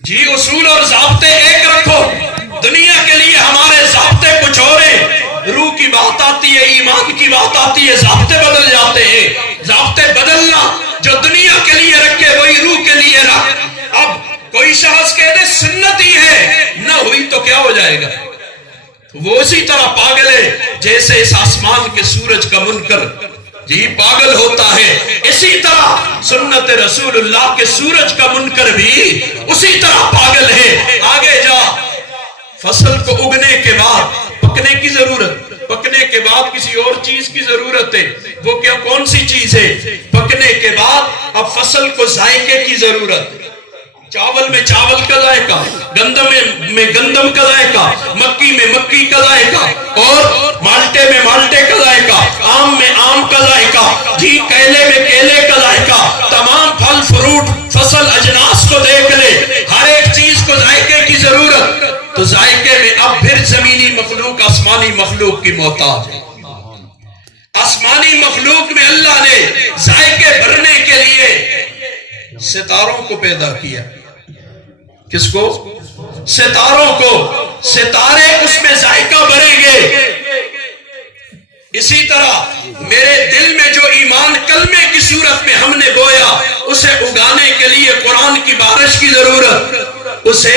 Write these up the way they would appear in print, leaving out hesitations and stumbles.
جی اصول اور ضابطے ایک رکھو. دنیا کے لیے ہمارے ضابطے کچھ اور ہیں. روح کی بات آتی ہے، ایمان کی بات آتی ہے، ضابطے بدل جاتے ہیں. ضابطے بدلنا جو دنیا کے لیے رکھے وہی روح کے لیے رکھ. اب کوئی شخص کہہ دے سنت ہی ہے، نہ ہوئی تو کیا ہو جائے گا؟ وہ اسی طرح پاگل ہے جیسے اس آسمان کے سورج کا منکر جی پاگل ہوتا ہے. اسی طرح سنت رسول اللہ کے سورج کا منکر بھی اسی طرح پاگل ہے. آگے جا فصل کو اگنے کے بعد پکنے کی ضرورت، پکنے کے بعد کسی اور چیز کی ضرورت ہے. وہ کیا کون سی چیز ہے؟ پکنے کے بعد اب فصل کو ذائقے کی ضرورت. چاول میں چاول کا ذائقہ، گندم میں گندم کا ذائقہ، مکی میں مکی کا ذائقہ، اور مالٹے میں مالٹے کا ذائقہ، آم میں آم کا ذائقہ، جی کیلے میں کیلے کا ذائقہ. تمام پھل فروٹ فصل اجناس کو دیکھ لے، ہر ایک چیز کو ذائقے کی ضرورت. تو ذائقے میں اب پھر زمینی مخلوق آسمانی مخلوق کی محتاج ہے. آسمانی مخلوق میں اللہ نے ذائقے بھرنے کے لیے ستاروں کو پیدا کیا. کس کو؟ ستاروں کو. ستارے اس میں ذائقہ بھریں گے. اسی طرح میرے دل میں جو ایمان کلمے کی صورت میں ہم نے بویا اسے اگانے کے لیے قرآن کی بارش کی ضرورت، اسے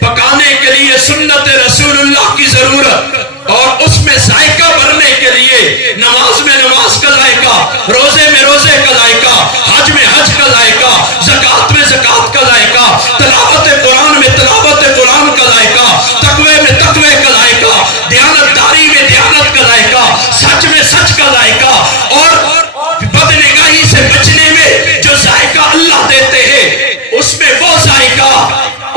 پکانے کے لیے سنت رسول اللہ کی ضرورت، اور اس میں ذائقہ بھرنے کے لیے نماز میں نماز کا ذائقہ، روزے میں روزے کا ذائقہ، حج میں حج کا ذائقہ، زکات میں زکات کا ذائقہ، تلاوت قرآن میں تلاوت قرآن کا ذائقہ، تقوی میں تقوی کا ذائقہ، دیانت داری میں دیانت کا ذائقہ، سچ میں سچ کا ذائقہ، اور بدنگاہی سے بچنے میں جو ذائقہ اللہ دیتے ہیں اس میں وہ ذائقہ.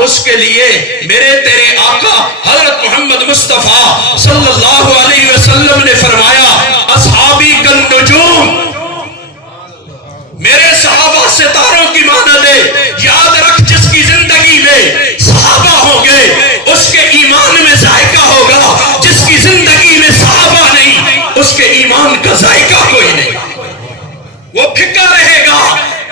اس کے لیے میرے تیرے آقا حضرت محمد مصطفیٰ صلی اللہ علیہ وسلم نے فرمایا اصحابی کن نجوم، میرے صحابہ ستاروں کی مانند ہے. یاد رکھ جس کی زندگی میں صحابہ ہوں گے اس کے ایمان میں ذائقہ ہوگا، جس کی زندگی میں صحابہ نہیں اس کے ایمان کا ذائقہ کوئی نہیں. وہ پھکا رہے گا،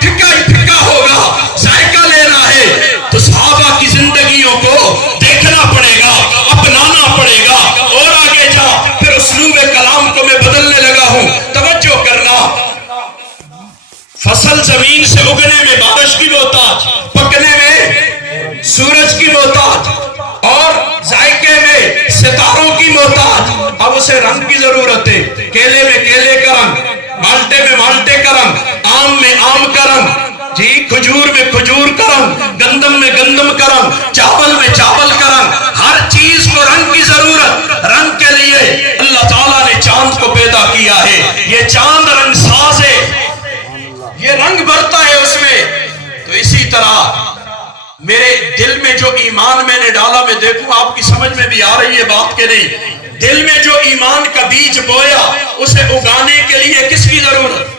پھکا ہی پھکا ہوگا. ذائقہ لینا ہے تو صحابہ کی زندگیوں کو دیکھنا پڑے گا، اپنانا پڑے گا. اور آگے جا پھر اسلوب کلام کو میں بدلنے لگا ہوں. توجہ کرنا، فصل زمین سے اگنے میں بارش کی محتاج، پکنے میں سورج کی محتاج، اور ذائقے میں ستاروں کی محتاج. اب اسے رنگ کی ضرورت ہے. کیلے میں کیلے کا رنگ، مالٹے میں مالٹے کا رنگ، آم میں آم کا رنگ، جی کھجور میں کھجور کا رنگ، گندم میں گندم کا رنگ، چاول میں چاول کا رنگ. ہر چیز کو رنگ کی ضرورت. رنگ کے لیے اللہ تعالیٰ نے چاند کو پیدا کیا ہے. یہ چاند رنگ ساز ہے، یہ رنگ بھرتا ہے اس میں. تو اسی طرح میرے دل میں جو ایمان میں نے ڈالا، میں دیکھوں آپ کی سمجھ میں بھی آ رہی ہے بات کہ نہیں. دل میں جو ایمان کا بیج بویا اسے اگانے کے لیے کس کی ضرورت؟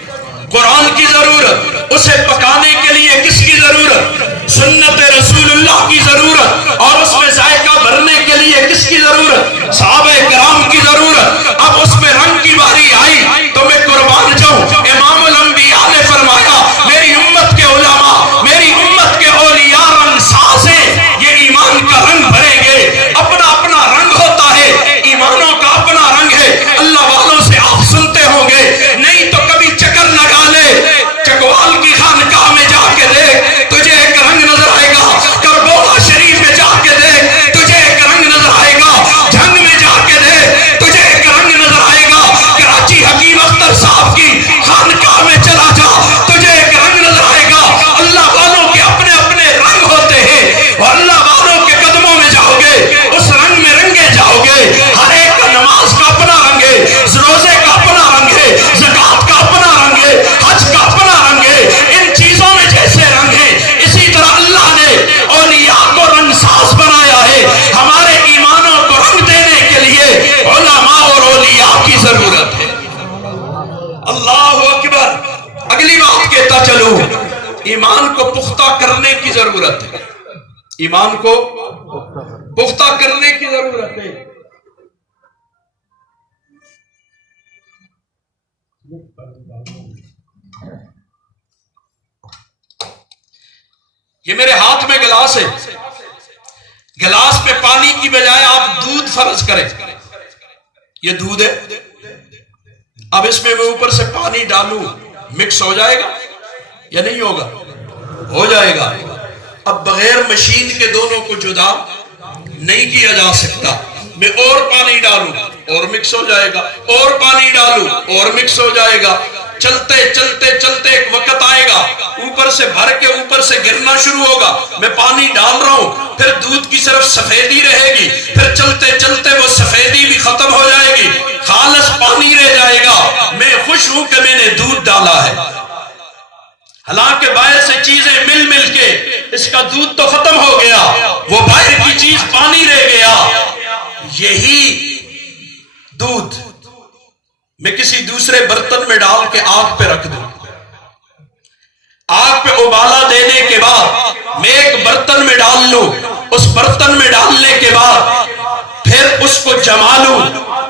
قرآن کی ضرورت. اسے پکانے کے لیے کس کی ضرورت؟ سنت رسول اللہ کی ضرورت. اور اس میں ذائقہ بھرنے کے لیے کس کی ضرورت؟ صحابہ کرام کی ضرورت. اب اس میں رنگ کی باری آئی تو میں قربان جاؤں. امام الانبیاء نے فرمایا میری امت کے علماء، میری امت کے اولیاء رنگ ساز ہیں، یہ ایمان کا رنگ بھریں گے. اپنا اپنا رنگ ہوتا ہے، ایمانوں کا اپنا رنگ ہے. اللہ والوں سے آپ سنتے ہوں گے، نہیں تو کبھی چکر لگا لے چکوال کی خانقاہ میں جا کے دیکھ تجھے ایک رنگ نظر آئے گا. کربلا شریف میں جا کے دیکھ تجھے ایک رنگ نظر آئے گا. جنگ میں جا کے دیکھ تجھے ایک رنگ نظر آئے گا. کراچی حکیم اختر صاحب کی خانقاہ میں چلا جا تجھے ایک رنگ نظر آئے گا. اللہ والوں کے اپنے اپنے رنگ ہوتے ہیں، اور اللہ والوں کے قدموں میں جاؤ گے اس رنگ میں رنگے جاؤ گے. ہر ایک کا نماز کا اپنا رنگ ہے، روزے کا اپنا رنگ ہے، زکات کا اپنا رنگ ہے، حج کا اپنا رنگ ہے. ان چیزوں میں جیسے رنگ ہے اسی طرح اللہ نے اولیاء کو رنگ ساز بنایا ہے. ہمارے ایمانوں کو رنگ دینے کے لیے علماء اور اولیاء کی ضرورت ہے. اللہ اکبر. اگلی بات کہتا چلوں، ایمان کو پختہ کرنے کی ضرورت ہے. ایمان کو پختہ کرنے کی ضرورت ہے. یہ میرے ہاتھ میں گلاس ہے، گلاس پہ پانی کی بجائے آپ دودھ فرض کریں، یہ دودھ ہے، اب اس میں اوپر سے پانی ڈالوں، مکس ہو جائے گا یا نہیں ہوگا؟ ہو جائے گا۔ اب بغیر مشین کے دونوں کو جدا نہیں کیا جا سکتا۔ میں اور پانی ڈالوں اور مکس ہو جائے گا، اور پانی ڈالوں اور مکس ہو جائے گا۔ چلتے چلتے چلتے ایک وقت آئے گا، اوپر سے بھر کے اوپر سے گرنا شروع ہوگا، میں پانی ڈال رہا ہوں، پھر دودھ کی صرف سفیدی رہے گی، پھر چلتے چلتے وہ سفیدی بھی ختم ہو جائے گی، خالص پانی رہ جائے گا۔ میں خوش ہوں کہ میں نے دودھ ڈالا ہے، حالانکہ باہر سے چیزیں مل مل کے اس کا دودھ تو ختم ہو گیا، وہ باہر کی چیز پانی رہ گیا۔ یہی دودھ میں کسی دوسرے برتن میں ڈال کے آگ پہ رکھ دوں، آگ پہ ابالا دینے کے بعد میں ایک برتن میں ڈال لوں، اس برتن میں ڈالنے کے بعد پھر اس کو جما لوں،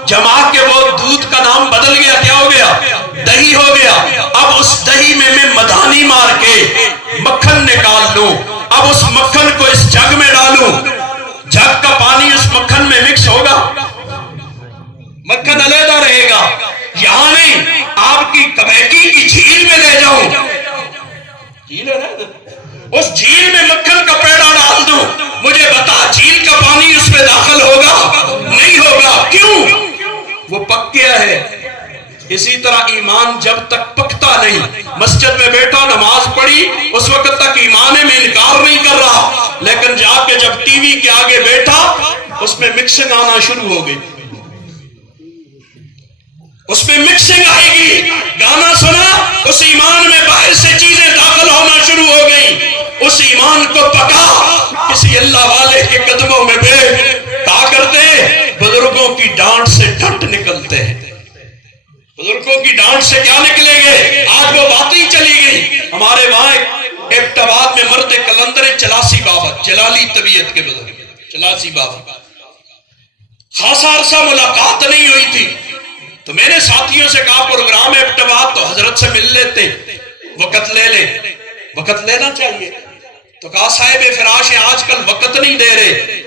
جما کے وہ دودھ کا نام بدل گیا، کیا ہو گیا؟ دہی ہو گیا۔ اب اس دہی میں مدھانی مار کے مکھن نکال لوں، اب اس مکھن کو اس جگ میں ڈالوں، جگ کا پانی اس مکھن میں مکس ہوگا، مکھن علیحدہ رہے گا۔ یہاں نہیں، آپ کی کمیٹی کی جھیل میں لے جاؤں، جھیل ہے نا، اس جھیل میں مکھن کا پیڑا ڈال دوں، مجھے بتا جھیل کا پانی اس میں داخل ہوگا؟ نہیں ہوگا۔ کیوں؟ وہ پک گیا ہے۔ اسی طرح ایمان جب تک پکتا نہیں، مسجد میں بیٹھا نماز پڑھی، اس وقت تک ایمان میں انکار نہیں کر رہا، لیکن جا کے جب ٹی وی کے آگے بیٹھا اس میں مکسنگ آنا شروع ہو گئی، اس میں مکسنگ آئے گی، گانا سنا، اس ایمان میں باہر سے چیزیں داخل ہونا شروع ہو گئی، اس ایمان کو پکا کسی اللہ والے کے قدموں میں بیٹھ، کہا کرتے ہیں بزرگوں کی ڈانٹ سے ڈنٹ نکلتے ہیں، بزرگوں کی ڈانٹ سے کیا نکلیں گے؟ آج وہ باتیں چلی گئی۔ ہمارے وہاں ایک آباد میں مرد کلندر چلاسی بابا، جلالی طبیعت کے بزرگ چلاسی بابا، خاصا عرصہ ملاقات نہیں ہوئی تھی، تو میں نے ساتھیوں سے کہا پروگرام ہے ابتباد تو حضرت سے مل لیتے، وقت لے لیں، وقت لینا چاہیے۔ تو کہا صاحب فراش ہیں آج کل وقت نہیں دے رہے،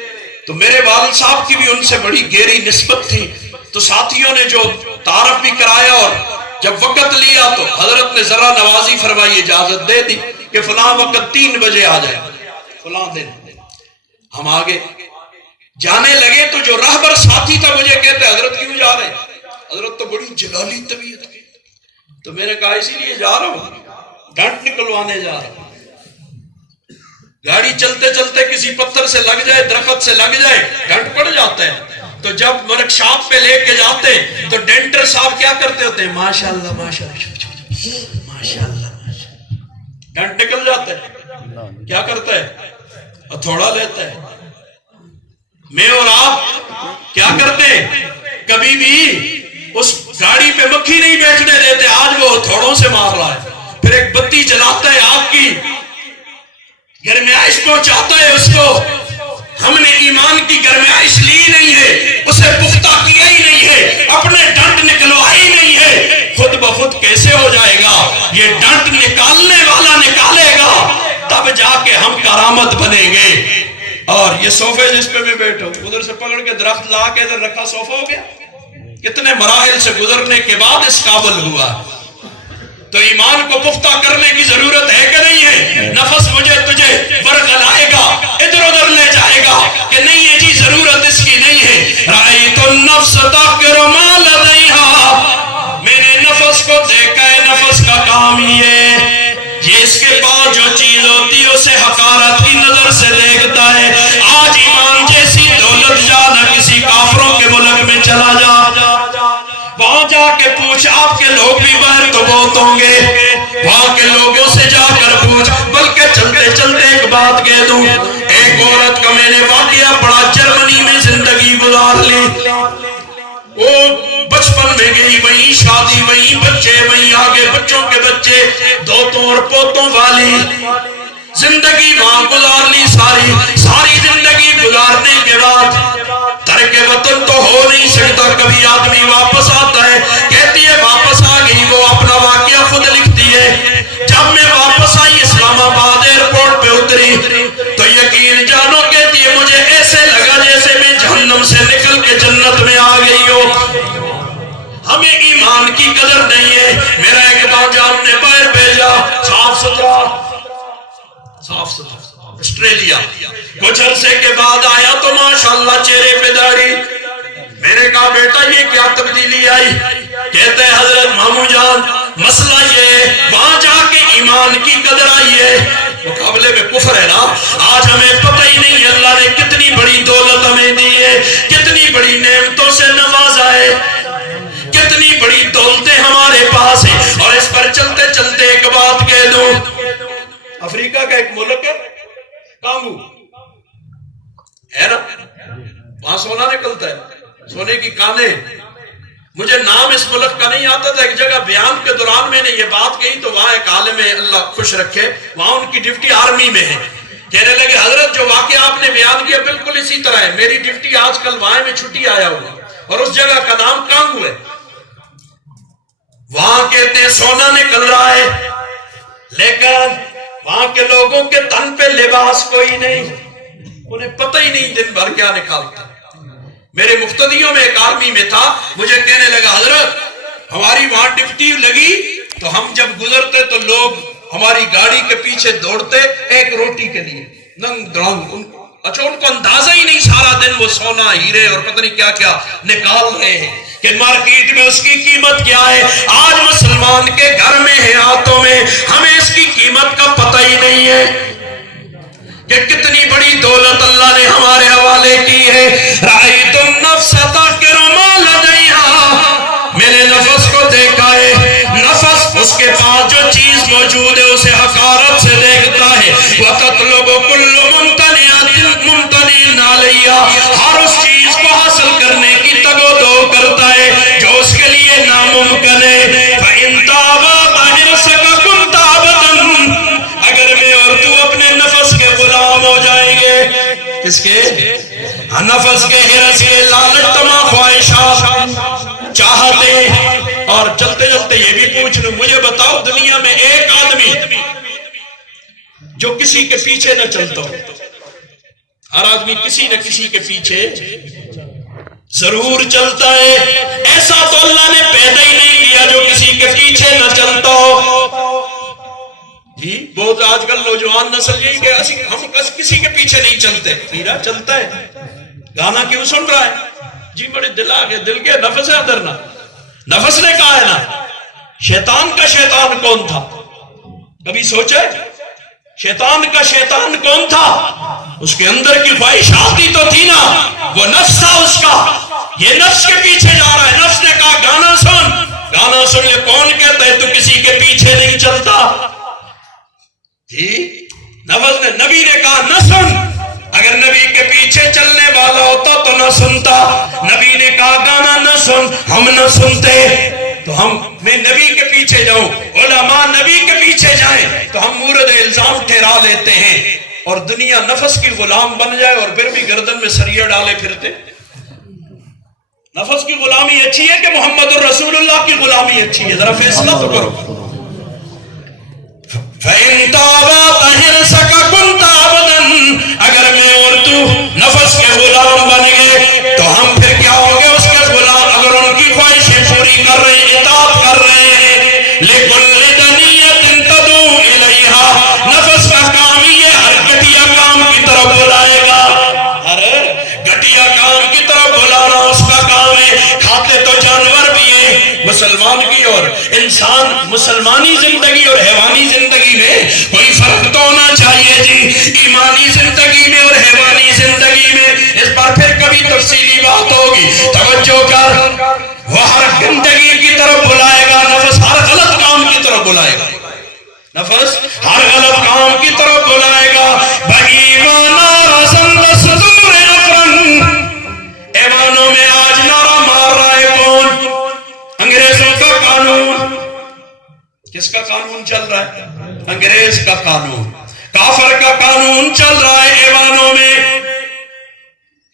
تو میرے والد صاحب کی بھی ان سے بڑی گہری نسبت تھی، تو ساتھیوں نے جو تعارف بھی کرایا، اور جب وقت لیا تو حضرت نے ذرا نوازی فرمائی، اجازت دے دی کہ فلاں وقت 3 بجے آ جائے، فلاں دن۔ ہم آگے جانے لگے تو جو راہبر ساتھی تھا مجھے کہتے حضرت کیوں جا رہے ہیں؟ حضرت تو بڑی جلالی طبیعت کی۔ تو میں نے کہا اسی لیے جا رہا ہوں، ڈنٹ نکلوانے جا رہا ہوں۔ گاڑی چلتے چلتے کسی پتھر سے لگ جائے، درخت سے لگ جائے، ڈنٹ پڑ جاتا ہے، تو جب ورک شاپ پہ لے کے جاتے تو ڈینٹر صاحب کیا کرتے ہوتے ہیں؟ ماشاءاللہ ماشاءاللہ ماشاءاللہ، ڈنٹ نکل جاتا ہے، کیا کرتا ہے؟ ہتھوڑا لیتا ہے۔ میں اور آپ کیا کرتے ہیں؟ کبھی بھی اس گاڑی پہ مکھی نہیں بیٹھنے دیتے، آج وہ ہتھوڑوں سے مار رہا ہے۔ پھر ایک بتی جلاتا ہے، آگ کی گرمائش پہنچاتا ہے اس کو۔ ہم نے ایمان کی گرمائش لی نہیں ہے، اسے پختہ کیا ہی نہیں ہے، اپنے ڈنٹ نکلوائی نہیں ہے، خود بخود کیسے ہو جائے گا؟ یہ ڈنٹ نکالنے والا نکالے گا، تب جا کے ہم کرامت بنیں گے۔ اور یہ صوفے جس پہ میں بیٹھا ہوں، ادھر سے پکڑ کے درخت لا کے ادھر رکھا، صوفہ ہو گیا۔ کتنے مراحل سے گزرنے کے بعد اس قابل ہوا۔ تو ایمان کو پختہ کرنے کی ضرورت ہے کہ نہیں ہے؟ نفس مجھے تجھے ورغلائے گا، ادھر ادھر لے جائے گا کہ نہیں ہے جی ضرورت اس کی نہیں ہے۔ رأیت النفس تحقر ما لدیہا، میں نے نفس کو دیکھا ہے، نفس کا کام یہ اس کے پاس جو چیز ہوتی ہے اسے حقارت کی نظر سے دیکھتا ہے۔ آج ایمان جیسی دولت جا نہ کسی کافروں کے ملک میں چلا جا، وہاں جا کے پوچھ، آپ کے لوگ بھی باہر تو بہت ہوں گے، وہاں کے لوگوں سے جا کر پوچھ۔ بلکہ چلتے چلتے ایک بات کہہ دوں، ایک عورت کا میں نے واقعہ پڑھا، جرمنی میں زندگی گزار لی، وہ بچپن میں گئی، وہیں شادی، وہیں بچے، وہیں آگے بچوں کے بچے، دوتوں اور پوتوں والی زندگی وہاں گزار لی، ساری زندگی گزارنے کے بعد ترک وطن تو ہو نہیں سکتا، کبھی آدمی واپس آتا ہے، کہتی ہے واپس آ گئی، وہ اپنا واقعہ خود لکھتی ہے۔ جب میں واپس آئی اسلام آباد ایئرپورٹ پہ اتری، آسٹریلیا. کچھ عرصے کے بعد آیا تو ماشاءاللہ چہرے پہ داڑھی. میں نے کہا بیٹا یہ کیا تبدیلی آئی؟ کہتے ہیں حضرت مامو جان مسئلہ یہ ہے وہاں جا کے ایمان کی قدر آئی ہے، مقابلے میں کفر ہے نا. آج ہمیں پتہ ہی نہیں اللہ نے کتنی بڑی دولت ہمیں دی ہے، کتنی بڑی نعمتوں سے نوازا ہے، کتنی بڑی دولتیں ہمارے پاس ہیں. اور اس پر چلتے چلتے ایک بات کہہ دوں، افریقہ کا ایک ملک ہے کانگو ہے نا، وہاں سونا نکلتا ہے، سونے کی کانیں. مجھے نام اس ملک کا نہیں آتا تھا. ایک جگہ بیان کے دوران میں نے یہ بات کہی تو وہاں ایک عالم ہے اللہ خوش رکھے، وہاں ان کی ڈپٹی آرمی میں ہے. کہنے لگے حضرت جو واقعہ آپ نے بیان کیا بالکل اسی طرح ہے، میری ڈپٹی آج کل وہاں میں چھٹی آیا ہوا اور اس جگہ کا نام کانگو ہے. وہاں کہتے ہیں سونا نکل رہا ہے لیکن وہاں کے لوگوں کے تن پہ لباس کوئی نہیں، انہیں پتہ ہی نہیں دن بھر کیا نکالتا. میرے مقتدیوں میں ایک آدمی میں تھا، مجھے کہنے لگا حضرت ہماری وہاں ڈپٹی لگی تو ہم جب گزرتے تو لوگ ہماری گاڑی کے پیچھے دوڑتے ایک روٹی کے لیے ننگ درنگ. اچھا ان کو اندازہ ہی نہیں سارا دن وہ سونا ہیرے اور پتہ نہیں کیا کیا نکال رہے ہیں کہ مارکیٹ میں اس کی قیمت کیا ہے. آج مسلمان کے گھر میں ہے ہاتھوں میں، ہمیں اس کی قیمت کا پتہ ہی نہیں ہے کہ کتنی بڑی دولت اللہ نے ہمارے حوالے کی ہے. رأیت النفس تحقر ما لدیہا، میں نے نفس کو دیکھا ہے، نفس اس کے پاس جو چیز موجود ہے اسے حقارت سے دیکھتا ہے. وَتَطْلُبُ كُلُّ مُمْتَنِعٍ عَلَيْهَا، ہر اس چیز کو حاصل کرنے کی تگ و دو کرتا ہے جو اس کے لیے ناممکن ہے. فَإِن تَابَ حِرْصَكَ كُنْتَ عَبْدًا، اگر میں اور تو اپنے نفس کے غلام ہو جائیں گے. کس کے؟ نفس کے، حرص کے، لالچ، تما، خواہشات، چاہتے. اور چلتے چلتے یہ بھی پوچھ لوں، مجھے بتاؤ دنیا میں ایک آدمی جو کسی کے پیچھے نہ چلتا ہو. ہر آدمی کسی نہ کسی کے پیچھے ضرور چلتا ہے. ایسا تو اللہ نے پیدا ہی نہیں کیا جو کسی کے پیچھے نہ چلتا ہو. جی بہت آج کل نوجوان نسل یہی کہ ہم کسی کے پیچھے نہیں چلتے. میرا چلتا ہے، گانا کیوں سن رہا ہے؟ جی بڑے دل آگے، دل کے نفس ہے اندر نا. نفس نے کہا ہے نا. شیطان کا شیطان کون تھا؟ کبھی سوچے شیطان کا شیطان کون تھا؟ اس کے اندر کی خواہشات ہی تو تھی نا، وہ نفس تھا اس کا. یہ نفس کے پیچھے جا رہا ہے. نفس نے کہا گانا سن، گانا سن. یہ کون کہتا ہے تو کسی کے پیچھے نہیں چلتا؟ جی نفس نے، نبی نے کہا نہ سن. اگر نبی کے پیچھے چلنے والا ہوتا تو نہ سنتا. نبی نے کہا گانا نہ سن، ہم نہ سنتے. تو میں نبی کے پیچھے جاؤں، علماء نبی کے پیچھے جائیں تو ہم مورد الزام ٹھہرا لیتے ہیں اور دنیا نفس کی غلام بن جائے اور پھر بھی گردن میں سریا ڈالے پھرتے. نفس کی غلامی اچھی ہے کہ محمد الرسول اللہ کی غلامی اچھی ہے؟ ذرا فیصلہ تو کرو. فَإِن تَابَ حِرْصَكَ كُنْتَ عَبْدًا، اگر میں اور تو نفس کے غلام بن گئے تو ہم پھر کیا ہوں گے؟ اس کے غلام. اگر ان کی خواہشیں پوری کر رہے ہیں، اطاعت کر رہے ہیں، لِكُلِّ دَنِيَّةٍ تَدْعُو إِلَيْهَا، نفس کا کام ہی یہ ہر گھٹیا کام کی طرف بلائے گا. ہر گھٹیا کام کی طرف بلانا اس کا کام ہے. کھاتے تو جانور بھی ہیں مسلمان کی اور انسان، مسلمانی زندگی اور حیوانی زندگی میں کوئی فرق تو ہونا چاہیے جی. ایمانی زندگی میں اور حیوانی زندگی میں اس پر پھر کبھی تفصیلی بات ہوگی. توجہ کر، وہ ہر گندگی کی طرف بلائے گا. نفس ہر غلط کام کی طرف بلائے گا. نفس ہر غلط کام کی طرف بلائے گا. بَإِيمَانَ رَسَنْدَ صُدُورِ أَفْرًا، ایوانوں میں آج نعرہ مار رہا ہے کون؟ انگریزوں کا قانون. کس کا قانون چل رہا ہے؟ انگریز کا قانون، کافر کا قانون چل رہا ہے ایوانوں میں.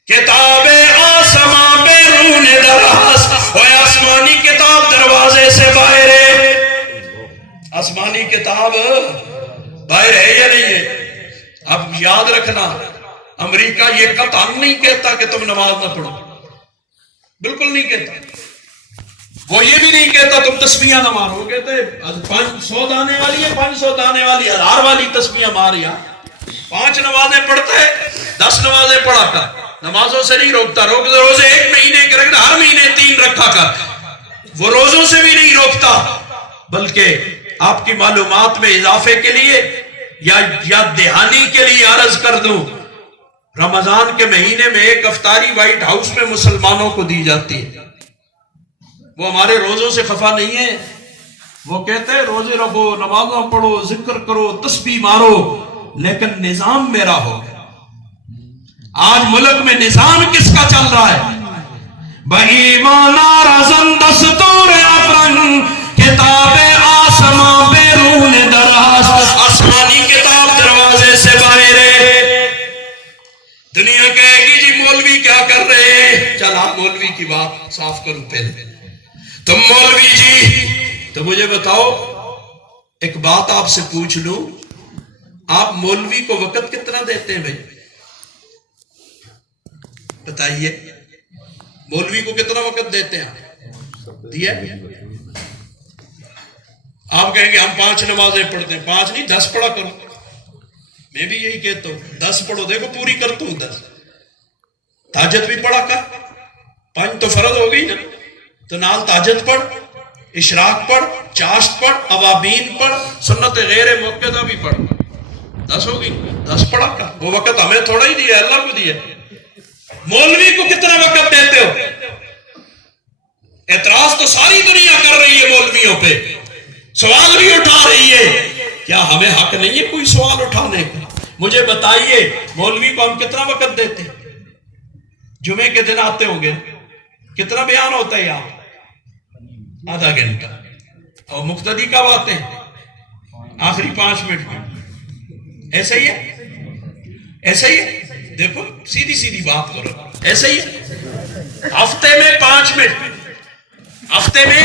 کتاب آسماں بیرون دراز، وہ آسمانی کتاب دروازے سے باہر ہے. آسمانی کتاب باہر ہے یا نہیں ہے؟ اب یاد رکھنا، امریکہ یہ قطعاً نہیں کہتا کہ تم نماز نہ پڑھو، بالکل نہیں کہتا. وہ یہ بھی نہیں کہتا تم تسبیحاں نہ مارو. کہتے 500 دانے والی ہے، 500 دانے والی، 1000 والی تسبیحاں مار. یا 5 نمازیں پڑھتا ہے, 10 نمازیں پڑھا کر, نمازوں سے نہیں روکتا. روزے 1 مہینے کے رکھنا, ہر مہینے 3 رکھا کر. وہ روزوں سے بھی نہیں روکتا, بلکہ آپ کی معلومات میں اضافے کے لیے یا دہانی کے لیے عرض کر دوں, رمضان کے مہینے میں ایک افطاری وائٹ ہاؤس میں مسلمانوں کو دی جاتی ہے. وہ ہمارے روزوں سے خفا نہیں ہے. وہ کہتے ہیں روزے رکھو, نمازاں پڑھو, ذکر کرو, تسبیح مارو, لیکن نظام میرا ہو. آج ملک میں نظام کس کا چل رہا ہے؟ بَإِيمَانَ رَزَن دستور افرن کتاب آسمان بیرون دراز, آسمانی کتاب دروازے سے باہر ہے. دنیا کہے گی جی مولوی کیا کر رہے ہیں. چلا مولوی کی بات صاف کروں پہلے. تم مولوی جی, تو مجھے بتاؤ ایک بات آپ سے پوچھ لوں, آپ مولوی کو وقت کتنا دیتے ہیں بھائی؟ بتائیے, مولوی کو کتنا وقت دیتے ہیں؟ دیا؟ آپ کہیں گے ہم 5 نمازیں پڑھتے ہیں. 5 نہیں 10 پڑھا کرو. میں بھی یہی کہتا ہوں 10 پڑھو. دیکھو پوری کرتا ہوں 10. تہجد بھی پڑھا کر, 5 تو فرض ہو گئی نا, تو نال تہجد پڑھ, اشراق پڑھ, چاشت پڑھ, اوابین پڑھ, سنت غیر موقعہ بھی پڑھ. 10 ہوگی. 10 پڑھا کر. وہ وقت ہمیں تھوڑا ہی دیا, اللہ کو دیا. مولوی کو کتنا وقت دیتے ہو؟ اعتراض تو ساری دنیا کر رہی ہے مولویوں پہ, سوال بھی اٹھا رہی ہے. کیا ہمیں حق نہیں ہے کوئی سوال اٹھانے کا؟ مجھے بتائیے مولوی کو ہم کتنا وقت دیتے ہیں؟ جمعے کے دن آتے ہوں گے, کتنا بیان ہوتا ہے یہاں؟ آدھا گھنٹہ. اور مقتدی کب آتے ہیں؟ آخری 5 منٹ میں. ایسا ہی ہے, ایسا ہی ہے. دیکھو سیدھی سیدھی بات کرو, ایسا ہی ہے. ہفتے میں 5 منٹ, ہفتے میں,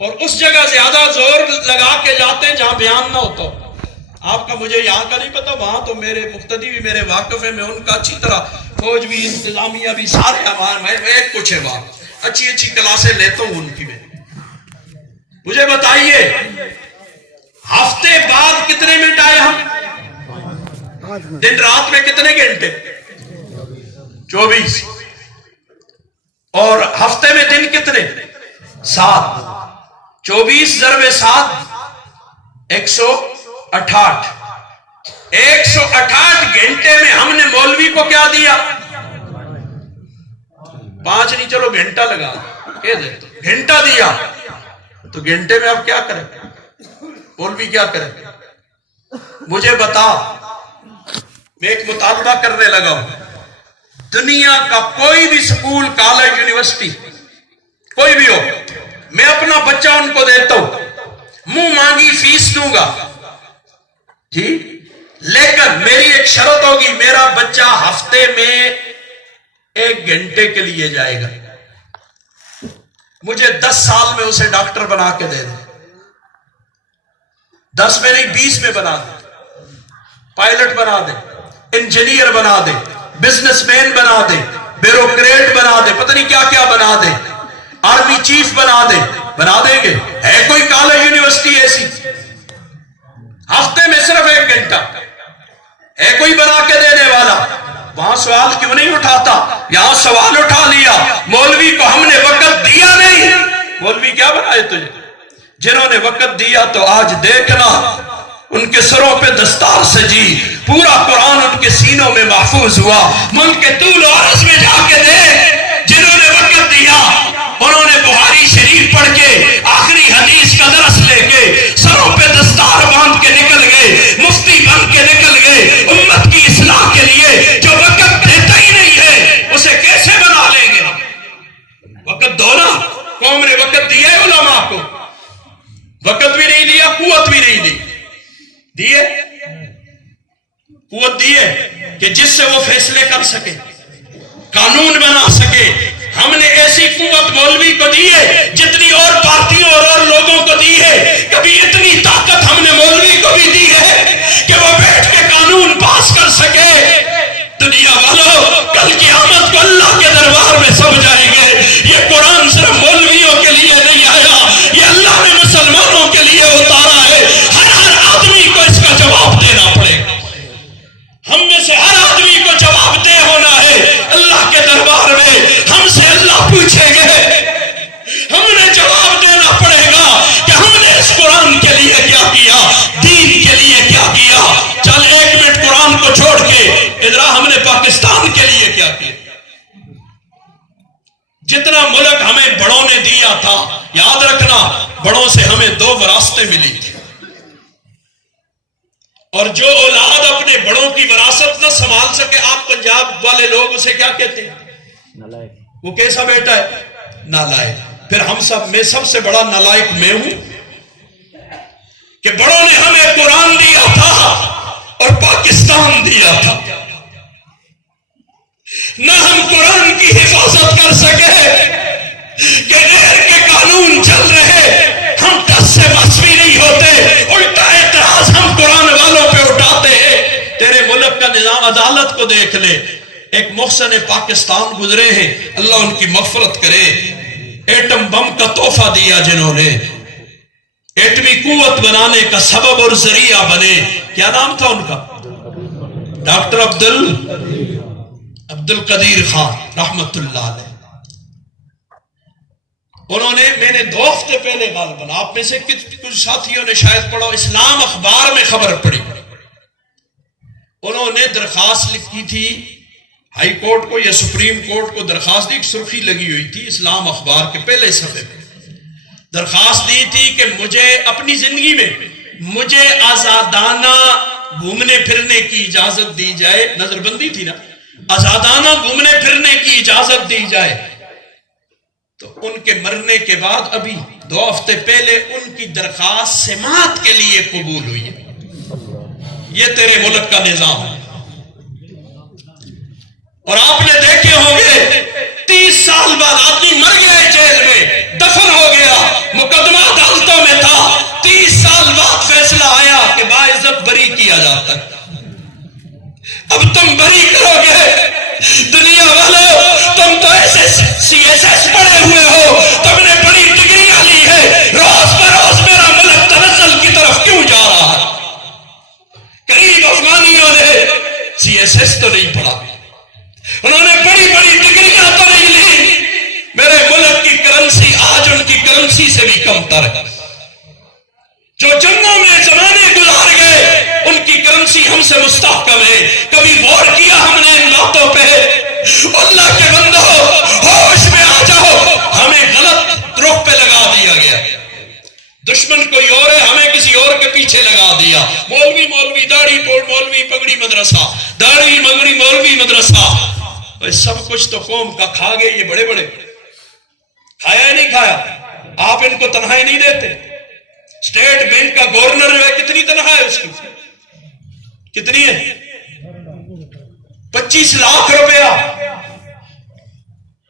اور اس جگہ زیادہ زور لگا کے جاتے ہیں جہاں بیان نہ ہوتا. آپ کا مجھے یہاں کا نہیں پتا, وہاں تو میرے مقتدی بھی میرے واقف ہیں, میں ان کا اچھی طرح, فوج بھی, انتظامیہ بھی, سارے ہمارے میں کچھ ہے وہاں, اچھی کلاسیں لیتا ہوں ان کی. میں مجھے بتائیے ہفتے بعد کتنے منٹ آئے ہم؟ دن رات میں کتنے گھنٹے؟ 24. اور ہفتے میں دن کتنے؟ 7. 24 ضرب 7 168. 168 گھنٹے میں ہم نے مولوی کو کیا دیا؟ 5 نہیں, چلو گھنٹہ لگا, گھنٹہ دیا. تو گھنٹے میں اب کیا کریں؟ مولوی کیا کریں؟ مجھے بتا, میں ایک مطالبہ کرنے لگا ہوں. دنیا کا کوئی بھی سکول, کالج, یونیورسٹی, کوئی بھی ہو, میں اپنا بچہ ان کو دیتا ہوں, منہ مانگی فیس دوں گا جی, لیکن میری ایک شرط ہوگی, میرا بچہ ہفتے میں 1 گھنٹے کے لیے جائے گا. مجھے 10 سال میں اسے ڈاکٹر بنا کے دے دے. 10 میں نہیں 20 میں بنا دے, پائلٹ بنا دے, انجینئر بنا دے, بزنس مین بنا دے, بیوروکریٹ بنا دے, پتہ نہیں کیا کیا بنا دے, آرمی چیف بنا دے. بنا دیں گے. ہے کوئی کالج یونیورسٹی ایسی؟ ہفتے میں صرف 1 گھنٹہ ہے کوئی بنا کے دینے والا؟ وہاں سوال کیوں نہیں اٹھاتا؟ یہاں سوال اٹھا لیا. مولوی کو ہم نے وقت دیا نہیں. مولوی کیا بنائے تجھے؟ جنہوں نے وقت دیا تو آج دیکھنا ان کے سروں پہ دستار سجی, پورا قرآن ان کے سینوں میں محفوظ ہوا. ملک کے طول و عرض میں جا کے دیکھ, جنہوں نے وقت دیا انہوں نے بخاری شریف پڑھ کے, آخری حدیث کا درس لے کے, سروں پہ دستار باندھ کے نکل گئے, مفتی بن کے نکل گئے. امت کی اصلاح کے لیے جو وقت دیتا ہی نہیں ہے اسے کیسے بنا لیں گے؟ وقت دو نا. قوم نے وقت دیا ہے علماء کو, وقت بھی نہیں دیا, قوت بھی نہیں دی. دیے قوت دیے کہ جس سے وہ فیصلے کر سکے, قانون بنا سکے. ہم نے ایسی قوت مولوی کو دی ہے جتنی اور پارٹیوں اور لوگوں کو دی ہے. کبھی اتنی طاقت ہم نے مولوی کو بھی دی ہے کہ وہ بیٹھ کے قانون پاس کر سکے. دنیا والوں, کل قیامت کو اللہ کے دربار میں سب جائیں گے. یہ قرآن صرف مولویوں کے لیے نہیں آیا, یہ اللہ نے مسلمانوں کے لیے اتارا ہے. ہر آدمی کو اس کا جواب دینا پڑے گا. قرآن کے لیے کیا کیا. جتنا ملک ہمیں بڑوں نے دیا تھا، یاد رکھنا بڑوں سے ہمیں 2 وراثتیں ملی تھی، اور جو اولاد اپنے بڑوں کی وراثت نہ سنبھال سکے، آپ پنجاب والے لوگ اسے کیا کہتے ہیں؟ وہ کیسا بیٹا ہے؟ نالائق. پھر ہم سب میں سب سے بڑا نالائق میں ہوں کہ بڑوں نے ہمیں قرآن دیا تھا اور پاکستان دیا تھا، نہ ہم قرآن کی حفاظت کر سکے کہ غیر کے قانون چل رہے، ہم ٹس سے بس بھی نہیں ہوتے، الٹا اعتراض ہم قرآن والوں پہ اٹھاتے ہیں. تیرے ملک کا نظام عدالت کو دیکھ لے. ایک محسن پاکستان گزرے ہیں، اللہ ان کی مغفرت کرے، ایٹم بم کا تحفہ دیا جنہوں نے، ایٹمی قوت بنانے کا سبب اور ذریعہ بنے. کیا نام تھا ان کا؟ ڈاکٹر عبد القدیر خان رحمت اللہ علیہ. انہوں نے، میں نے 2 ہفتے پہلے غالباً آپ میں سے کچھ ساتھیوں نے شاید پڑھا، اسلام اخبار میں خبر پڑی، انہوں نے درخواست لکھی تھی ہائی کورٹ کو یا سپریم کورٹ کو، درخواست دی، ایک سرخی لگی ہوئی تھی اسلام اخبار کے پہلے صفحے پہ، درخواست دی تھی کہ مجھے اپنی زندگی میں مجھے آزادانہ گھومنے پھرنے کی اجازت دی جائے. نظر بندی تھی نا، آزادانہ گھومنے پھرنے کی اجازت دی جائے. تو ان کے مرنے کے بعد ابھی 2 ہفتے پہلے ان کی درخواست سماعت کے لیے قبول ہوئی ہے. یہ تیرے ملک کا نظام ہے. اور آپ نے دیکھے ہوں گے 30 سال بعد آدمی مر گیا ہے، جیل میں دفن ہو گیا، مقدمہ عدالتوں میں تھا، 30 سال بعد فیصلہ آیا کہ باعزت بری کیا جاتا ہے. اب تم بری کرو گے؟ دنیا والوں، تم تو ایسے CSS پڑھے ہوئے ہو، تم نے بڑی ڈگریاں لی ہے، روز بروز میرا ملک تنزل کی طرف کیوں جا رہا ہے؟ قریب افغانیوں نے CSS تو نہیں پڑھا، انہوں نے بڑی بڑی ڈگریاں تو نہیں لی، میرے ملک کی کرنسی آج ان کی کرنسی سے بھی کم تر ہے. جو جنگوں میں زمانے گزار گئے ان کی کرنسی ہم سے مستحکم ہے. کبھی غور کیا ہم نے ان باتوں پہ؟ اللہ کے بندو ہوش میں آ جاؤ. ہمیں غلط رخ پہ لگا دیا گیا، دشمن کوئی اور ہے، ہمیں کسی اور کے پیچھے لگا دیا. مولوی داڑھی مولوی پگڑی مدرسہ، داڑھی مگڑی مولوی مدرسہ. سب کچھ تو قوم کا کھا گئے. یہ بڑے بڑے کھایا ہی نہیں کھایا. آپ ان کو تنخواہیں نہیں دیتے. اسٹیٹ بینک کا گورنر جو ہے کتنی تنخواہ ہے اس کی؟ کتنی ہے؟ 25 لاکھ روپیہ.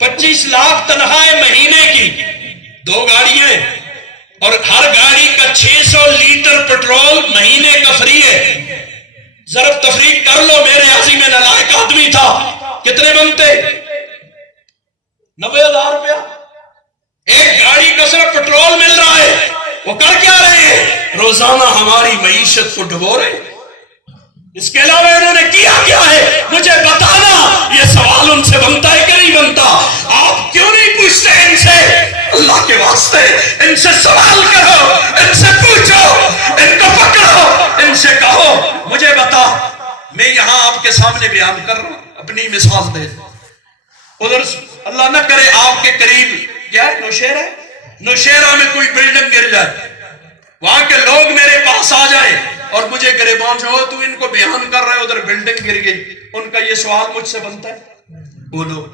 25 لاکھ تنخواہ مہینے کی. 2 گاڑیاں اور ہر گاڑی کا 600 لیٹر پیٹرول مہینے کا فری ہے. ضرب تفریق کر لو. میرے عظیم نالائق آدمی تھا، کتنے بنتے؟ 90,000 روپیہ. ایک گاڑی کا صرف پیٹرول مل رہا ہے. وہ کر کیا رہے ہیں؟ روزانہ ہماری معیشت کو ڈبو رہے. اس کے علاوہ انہوں نے کیا کیا ہے؟ مجھے بتانا. یہ سوال ان سے بنتا ہے کہ نہیں بنتا؟ آپ کیوں نہیں پوچھتے ان سے؟ اللہ کے واسطے ان سے سوال کرو، ان سے پوچھو، ان کو پکڑو، ان سے کہو مجھے بتا. میں یہاں آپ کے سامنے بیان کر رہا ہوں، اپنی مثال دے. ادھر اللہ نہ کرے آپ کے قریب کیا ہے، نوشہرہ ہے، نوشہرہ میں کوئی بلڈنگ گر جائے، وہاں کے لوگ میرے پاس آ جائیں اور مجھے گریبان سے ہو تو ان کو بیان کر رہے ادھر بلڈنگ گر گئی. ان کا یہ سوال مجھ سے بنتا ہے؟ بولو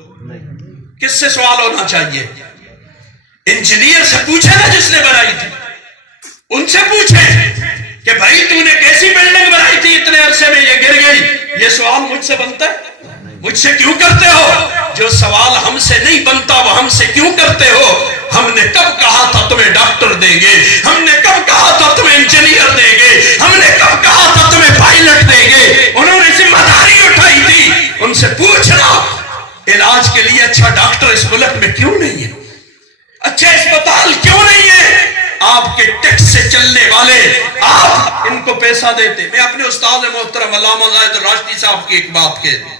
کس سے سوال ہونا چاہیے؟ انجینئر سے پوچھے نا جس نے بنائی تھی، ان سے پوچھے کہ بھائی تو نے کیسی بلڈنگ بنائی تھی اتنے عرصے میں یہ گر گئی. یہ سوال مجھ سے بنتا ہے؟ مجھ سے کیوں کرتے ہو؟ جو سوال ہم سے نہیں بنتا وہ ہم سے کیوں کرتے ہو؟ ہم نے کب کہا تھا تمہیں ڈاکٹر دیں گے؟ ہم نے کب کہا تھا تمہیں انجینئر دیں گے؟ ہم نے کب کہا تھا تمہیں پائلٹ دیں گے؟ انہوں نے ذمہ داری اٹھائی تھی. ان سے پوچھنا علاج کے لیے اچھا ڈاکٹر اس ملک میں کیوں نہیں ہے، اچھے اسپتال کیوں نہیں ہے؟ آپ کے ٹیکس سے چلنے والے آپ ان کو پیسہ دیتے. میں اپنے استاد محترم علامہ زاہد الراشدی صاحب کی ایک بات کہتا ہوں.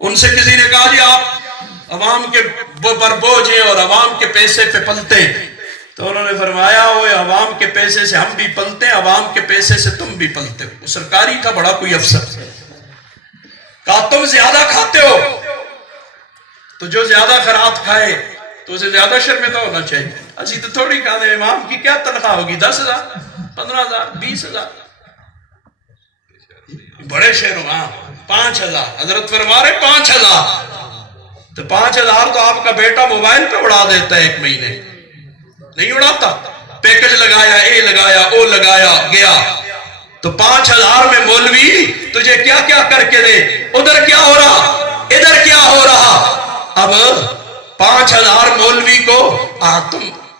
ان سے کسی نے کہا جی آپ عوام کے پر بوجھ ہیں اور عوام کے پیسے پہ پلتے ہیں. تو انہوں نے فرمایا وہ عوام کے پیسے سے ہم بھی پلتے ہیں، عوام کے پیسے سے تم بھی پلتے ہو. سرکاری کا بڑا کوئی افسر کہا تم زیادہ کھاتے ہو تو جو زیادہ خیرات کھائے تو اسے زیادہ شرمندہ ہونا چاہیے. اسی تو تھوڑی کھاتے. امام کی کیا تنخواہ ہوگی؟ 10,000 15,000 20,000. بڑے شہروں 5,000. حضرت فرما رہے 5,000. تو 5,000 تو آپ کا بیٹا موبائل پہ اڑا دیتا ہے ایک مہینے. نہیں اڑاتا؟ پیکج لگایا، اے لگایا، او لگایا، گیا. تو 5,000 میں مولوی تجھے کیا کیا کر کے دے. ادھر کیا ہو رہا، ادھر کیا ہو رہا. اب 5,000 مولوی کو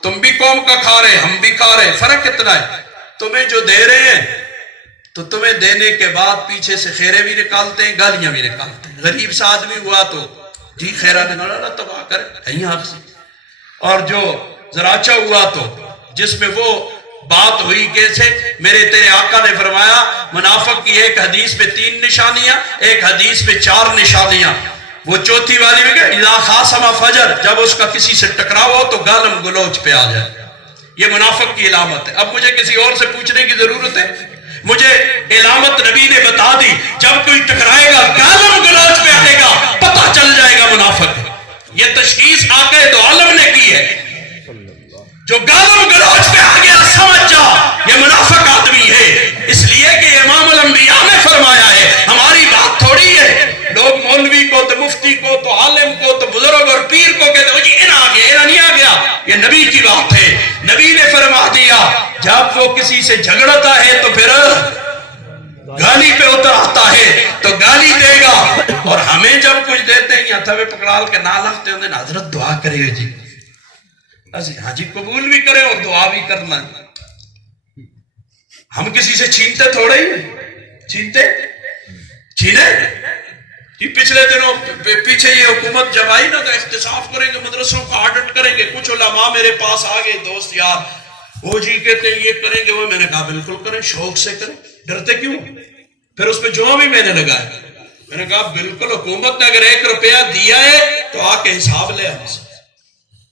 تم بھی قوم کا کھا رہے، ہم بھی کھا رہے. فرق کتنا ہے؟ تمہیں جو دے رہے ہیں تو تمہیں دینے کے بعد پیچھے سے خیرے بھی نکالتے ہیں، گالیاں بھی نکالتے ہیں. غریب سا آدمی ہوا تو جی خیرہ نکالا تباہ کرے کہیں آپ سے. اور جو ذراچہ ہوا تو جس میں وہ بات ہوئی کیسے میرے تیرے آقا نے فرمایا منافق کی ایک حدیث میں 3 نشانیاں، ایک حدیث میں 4 نشانیاں. وہ چوتھی والی میں کہ اذا خاصم فجر، جب اس کا کسی سے ٹکراؤ ہو تو گالم گلوچ پہ آ جائے. یہ منافق کی علامت ہے. اب مجھے کسی اور سے پوچھنے کی ضرورت ہے؟ مجھے علامت نبی نے بتا دی. جب کوئی ٹکرائے گا گالم گلوچ پہ آئے گا، پتہ چل جائے گا منافق. یہ تشخیص آقا دو عالم نے کی ہے. جو گالم گلوچ پہ آ گیا سمجھ جا یہ منافق آدمی ہے. اس لیے کہ امام الانبیاء نے فرمایا ہے. ہماری بات تھوڑی ہے. لوگ مولوی کو تو مفتی کو تو عالم کو تو بزرگ اور پیر کو کہتے ہیں جی ان آ گیا، ان نہیں آ گیا. یہ نبی کی بات ہے. نبی نے فرما دیا جب وہ کسی سے جھگڑتا ہے تو پھر گالی پہ اتر آتا ہے تو گالی دے گا. اور ہمیں جب کچھ دیتے ہیں یا تھوے پکڑال کے نہ لگتے ہیں حضرت دعا کرے گا جی. ہاں جی قبول بھی کرے اور دعا بھی کرنا. ہم کسی سے چھینتے تھوڑے ہی چھینتے چھینے جی. پچھلے دنوں پیچھے یہ حکومت جب آئی نا تو احتساب کریں گے، مدرسوں کا آڈٹ کریں گے. کچھ علماء میرے پاس آ گئے دوست یار، وہ جی کہتے ہیں یہ کریں گے وہ. میں نے کہا بالکل کریں، شوق سے کریں، ڈرتے کیوں. پھر اس پہ جمعہ بھی میں نے لگایا. میں نے کہا بالکل حکومت نے اگر 1 روپیہ دیا ہے تو آ کے حساب لے ہم سے.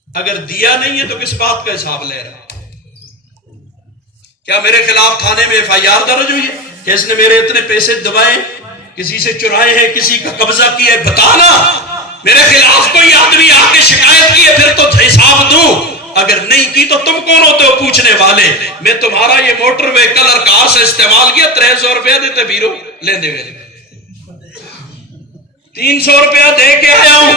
اگر دیا نہیں ہے تو کس بات کا حساب لے رہا. کیا میرے خلاف تھانے میں FIR درج ہوئی ہے کہ اس نے میرے اتنے پیسے دبائے، کسی سے چرائے ہیں، کسی کا قبضہ کیا ہے؟ بتانا. میرے خلاف کوئی آدمی آ کے شکایت کی ہے پھر تو حساب دوں. اگر نہیں کی تو تم کون ہوتے ہو پوچھنے والے. میں تمہارا یہ موٹر وہیکل اور کار سے استعمال کیا، 300 روپیہ دیتے بیرو لیں دے میرے 300 روپیہ دے کے آیا ہوں.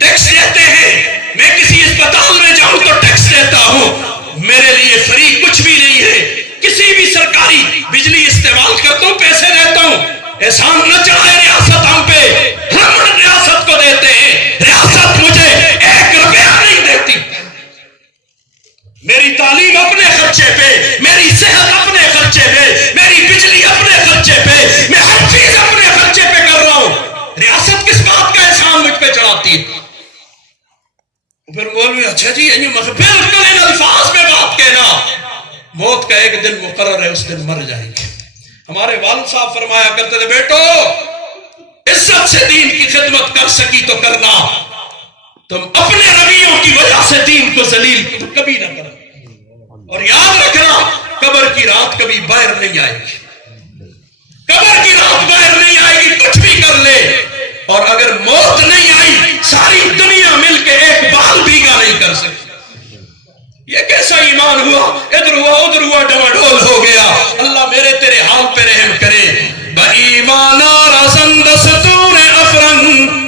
ٹیکس لیتے ہیں. میں کسی اسپتال میں جاؤں تو ٹیکس دیتا ہوں. میرے لیے فری کچھ بھی نہیں ہے. کسی بھی سرکاری بجلی استعمال کرتا ہوں پیسے دیتا ہوں. احسان نہ چڑھائے ریاست ہم پہ. ہم ریاست کو دیتے ہیں، ریاست مجھے 1 روپیہ نہیں دیتی. میری تعلیم اپنے خرچے پہ، میری صحت اپنے خرچے پہ، میری بجلی اپنے خرچے پہ، میں ہر چیز اپنے خرچے پہ کر رہا ہوں. ریاست کس بات کا احسان مجھ پہ چڑھاتی ہے؟ پھر مولوی اچھا جی بالکل ان الفاظ میں بات کہنا. موت کا ایک دن مقرر ہے، اس دن مر جائیں گے. ہمارے والد صاحب فرمایا کرتے تھے بیٹو عزت سے دین کی خدمت کر سکی تو کرنا، تم اپنے رویوں کی وجہ سے دین کو ذلیل کبھی نہ کرنا. اور یاد رکھنا قبر کی رات کبھی باہر نہیں آئے گی. قبر کی رات باہر نہیں آئے گی. کچھ بھی کر لے اور اگر موت نہیں آئی ساری دنیا مل کے ایک بال بھیگا نہیں کر سکتی. یہ کیسا ایمان ہوا؟ ادھر ہوا ادھر ہوا ڈماڈول ہو گیا. اللہ میرے تیرے حال پہ رحم کرے. بَإِيمَانَ رَسَنْ دَسْتُورِ اَفْرَنْ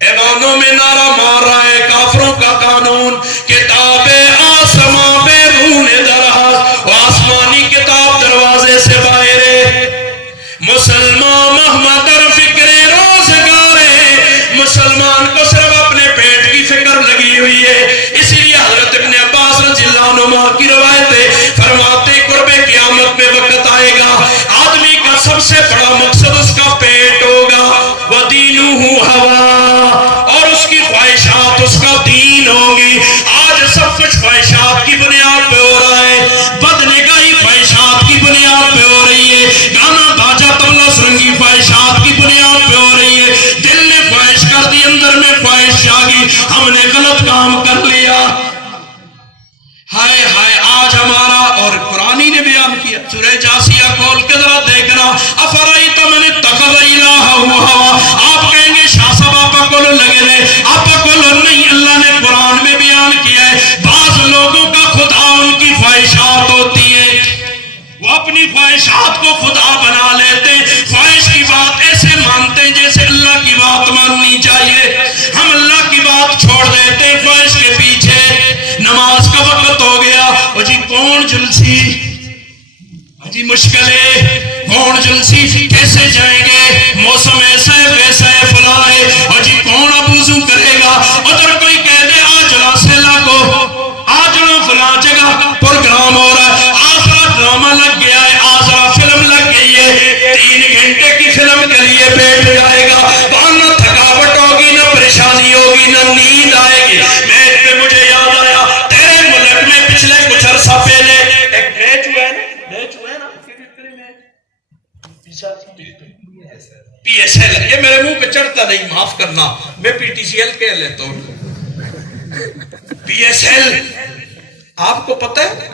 ایمانوں میں نعرہ مار رہا ہے کافروں کا قانون. کتاب آسمان بے رون دراز، آسمانی کتاب دروازے سے باہر ہے. مسلمان محمد در فکر روزگار ہے. مسلمان کو صرف اپنے پیٹ کی فکر لگی ہوئی ہے. اسی لیے حضرت ابن عباس رضی اللہ عنہ کی روایت فرماتے قرب قیامت میں وقت آئے گا آدمی کا سب سے بڑا مقصد اس کا پیٹ ہوگا. وَدِينُهُ هَوَا، اور اس کی خواہشات اس کا دین ہوگی. آج سب کچھ خواہشات کی بنیاد پہ ہو رہا ہے. بدنگاہی خواہشات کی بنیاد پہ ہو رہی ہے. گانا باجا تبلا سرنگی خواہشات کی بنیاد پہ ہو رہی ہے. دل نے خواہش کر دی، اندر میں خواہش آ گئی، ہم نے غلط کام کر لیا. ہائے ہائے آج ہمارا، اور قرآنی نے بیان کیا سورہ جاسیہ کھول کے ذرا دیکھنا. افرائیت من اتخذ الہہ ایمرجنسی کیسے جائیں گے؟ موسم ایسا ہے ویسا ہے فلاں ہے، اور جی کون اب وضو کرے گا؟ ادھر کوئی کہہ دے آج راسلہ کو آج فلاں جگہ پروگرام ہو رہا ہے، آج ڈرامہ لگ گیا ہے، آج فلم لگ گئی ہے، 3 گھنٹے کی فلم کے لیے بیٹھ جائے گا، وہاں نہ تھکاوٹ ہوگی نہ پریشانی ہوگی نہ نیند آئے گی۔ میچ پہ مجھے یاد آیا تیرے ملک میں پچھلے کچھ عرصہ پہلے ایک میچ ہوا ہے نا پی ایس ایل، یہ میرے منہ پہ چڑھتا نہیں، معاف کرنا، میں پی ٹی سی ایل کہہ لیتا ہوں۔ پی ایس ایل آپ کو پتہ ہے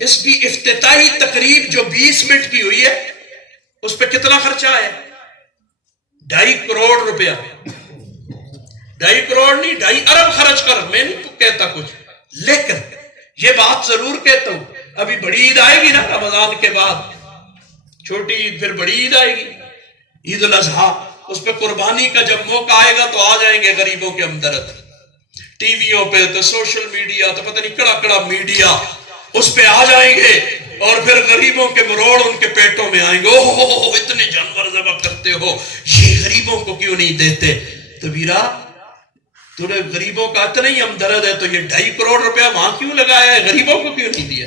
اس کی افتتاحی تقریب جو 20 منٹ کی ہوئی ہے اس پہ کتنا خرچہ ہے؟ 2.5 کروڑ روپیہ، 2.5 کروڑ نہیں 2.5 ارب خرچ کر، میں نہیں کہتا کچھ، لیکن یہ بات ضرور کہتا ہوں، ابھی بڑی عید آئے گی نا رمضان کے بعد، چھوٹی عید پھر بڑی عید آئے گی، عید الاضحیٰ، اس پہ قربانی کا جب موقع آئے گا تو آ جائیں گے غریبوں کے ہمدرد، ٹی ویوں پہ تو سوشل میڈیا تو پتہ نہیں کڑا کڑا میڈیا، اس پہ آ جائیں گے اور پھر غریبوں کے مروڑ ان کے پیٹوں میں آئیں گے، اوہ اتنے جانور ذبح کرتے ہو، یہ غریبوں کو کیوں نہیں دیتے؟ تو بیرا تو نے غریبوں کا اتنا ہی ہمدرد ہے تو یہ 2.5 کروڑ روپیہ وہاں کیوں لگایا ہے، غریبوں کو کیوں نہیں دیا؟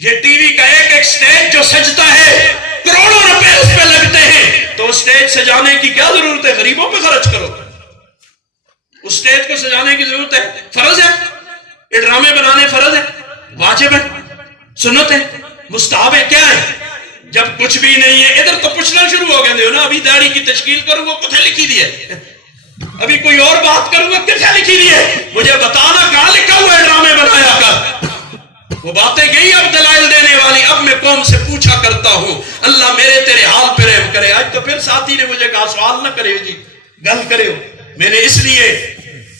یہ ٹی وی کا ایک سٹیج جو سجتا ہے کروڑوں روپے اس پہ لگتے ہیں، تو سٹیج سجانے کی کیا ضرورت ہے؟ غریبوں پہ خرچ کرو، اس سٹیج کو سجانے کی ضرورت ہے؟ فرض ہے یہ ڈرامے بنانے، فرض ہے، واجب ہے، سنت ہے، مستحب ہے، کیا ہے؟ جب کچھ بھی نہیں ہے ادھر تو پوچھنا شروع ہو گئے نا، ابھی داڑھی کی تشکیل کروں گا کتنے لکھی دی ہے، ابھی کوئی اور بات کروں گا کتنے لکھی دی ہے، مجھے بتانا کہاں لکھا ہوا ہے ڈرامے بنایا کر؟ وہ باتیں گئی اب دلائل دینے والی، اب میں قوم سے پوچھا کرتا ہوں، اللہ میرے تیرے حال پہ رحم کرے۔ آج تو پھر ساتھی نے مجھے کہا سوال نہ کرے جی، گل کرے ہو، میں نے اس لیے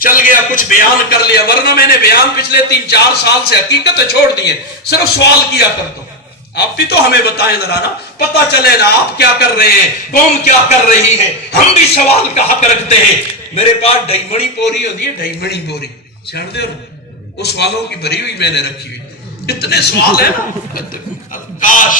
چل گیا کچھ بیان کر لیا، ورنہ میں نے بیان پچھلے 3-4 سال سے حقیقتیں چھوڑ دیے، صرف سوال کیا کرتا ہوں۔ آپ بھی تو ہمیں بتائیں ذرا نا، پتہ چلے نا آپ کیا کر رہے ہیں، قوم کیا کر رہی ہے، ہم بھی سوال کا حق رکھتے ہیں۔ میرے پاس ڈھائی پوری ہوتی ہے، ڈھائی بوری چھڑ دے نا، اس والوں کی بھری ہوئی میں نے رکھی ہوئی، اتنے سوال ہیں کاش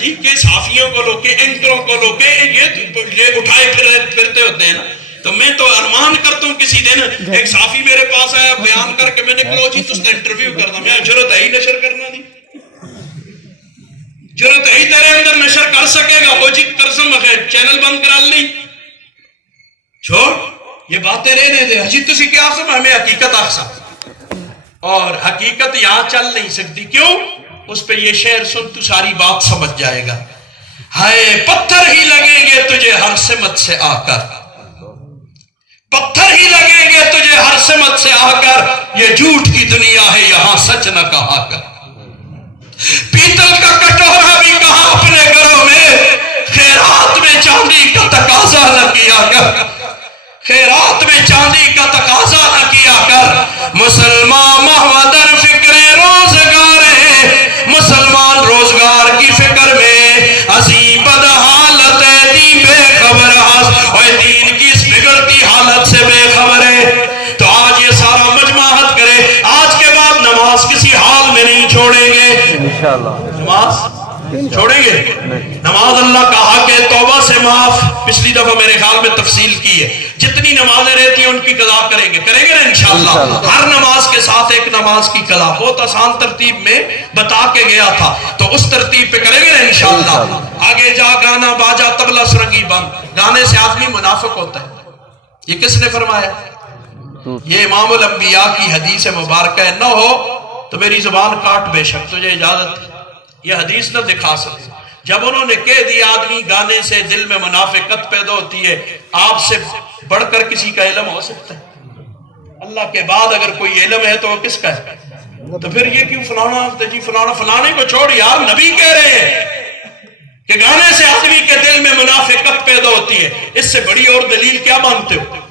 جی کے صحافیوں کو لو کے اینکروں کو لو کے یہ اٹھائے پھرتے ہوتے ہیں نا، تو میں تو ارمان کرتا ہوں کسی دن ایک صحافی میرے پاس آیا بیان کر کے، میں نے کہا جی تس نے انٹرویو کرنا، میں ضرورت ہے ہی نشر کرنا دی، ضرورت ہے ہی تیرے اندر نشر کر سکے گا، وہ جی کرسم بخیر چینل بند کرا لی، چھوڑ یہ باتیں رہنے دے، حجی تسی کیا سمجھ ہمیں حقیقت آخسا، اور حقیقت یہاں چل نہیں سکتی، کیوں؟ اس پہ یہ شعر سن تو ساری بات سمجھ جائے گا، ہائے پتھر ہی لگیں گے تجھے ہر سمت سے آ کر، پتھر ہی لگیں گے تجھے ہر سمت سے آ کر، یہ جھوٹ کی دنیا ہے یہاں سچ نہ کہا کر، پیتل کا کٹورا بھی کہا اپنے گھروں میں، خیرات میں چاندی کا تقاضا نہ کیا کر، خیرات میں چاندی کا تقاضا نہ کیا کر، مسلمان محودر فکر روزگار ہے، مسلمان روزگار کی فکر میں، عظیم بد حالت دی بے خبر اور دین کی اس بگڑتی حالت سے بے خبر ہے۔ تو آج یہ سارا مجمع حد کرے، آج کے بعد نماز کسی حال میں نہیں چھوڑیں گے، انشاءاللہ نماز چھوڑیں گے، نماز اللہ کا حق ہے، توبہ سے معاف، پچھلی دفعہ میرے خیال میں تفصیل کی ہے، جتنی نمازیں رہتی ہیں ان کی قضا کریں گے نا انشاءاللہ، ہر نماز کے ساتھ ایک نماز کی قضا، بہت آسان ترتیب میں بتا کے گیا تھا، تو اس ترتیب پہ کریں گے نا انشاءاللہ۔ آگے جا گانا باجا طبلہ سرنگی بند، گانے سے آدمی منافق ہوتا ہے، یہ کس نے فرمایا؟ یہ امام الانبیاء کی حدیث مبارکہ ہے، نہ ہو تو میری زبان کاٹ بے شک، تجھے اجازت یہ حدیث نہ دکھا سکتے، جب انہوں نے کہہ دیا آدمی گانے سے دل میں منافقت پیدا ہوتی ہے، آپ سے بڑھ کر کسی کا علم ہو سکتا ہے؟ اللہ کے بعد اگر کوئی علم ہے تو وہ کس کا ہے؟ تو پھر یہ کیوں فلانا جی فلانے کو چھوڑ یار، نبی کہہ رہے ہیں کہ گانے سے آدمی کے دل میں منافقت پیدا ہوتی ہے، اس سے بڑی اور دلیل کیا مانتے ہو؟